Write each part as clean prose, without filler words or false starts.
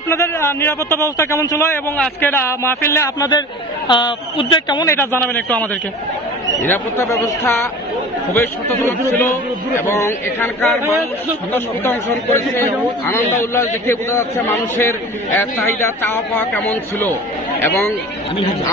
আপনাদের নিরাপত্তা ব্যবস্থা কেমন ছিল এবং আজকের মাহফিলে আপনাদের উদ্যোগ কেমন এটা জানাবেন একটু আমাদেরকে। নিরাপত্তা ব্যবস্থা খুবই সচেতন ছিল এবং এখানকার মানুষ স্বতঃস্ফূর্ত অংশগ্রহণ করেছে। আনন্দ উল্লাস দেখে বোঝা যাচ্ছে মানুষের চাহিদা চাওয়া পাওয়া কেমন ছিল। এবং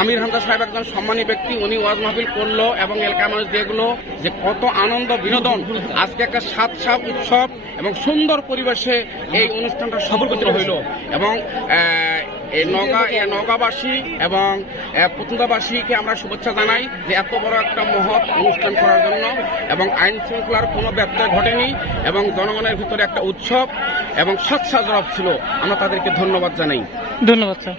আমির হামজা সাহেব একজন সম্মানী ব্যক্তি, উনি ওয়াজ মাহফিল করলো এবং এলাকার মানুষ দেখলো যে কত আনন্দ বিনোদন। আজকে একটা সাত উৎসব এবং সুন্দর পরিবেশে এই অনুষ্ঠানটা সফল হইল। এবং নওগাঁবাসী এবং পতুঙ্গাবাসীকে আমরা শুভেচ্ছা জানাই যে এত বড় একটা মহৎ অনুষ্ঠান করার জন্য, এবং আইন শৃঙ্খলার কোনো ব্যত্যয় ঘটেনি এবং জনগণের ভিতরে একটা উৎসব এবং স্বাচ্ছাজরব ছিল। আমরা তাদেরকে ধন্যবাদ জানাই। ধন্যবাদ স্যার।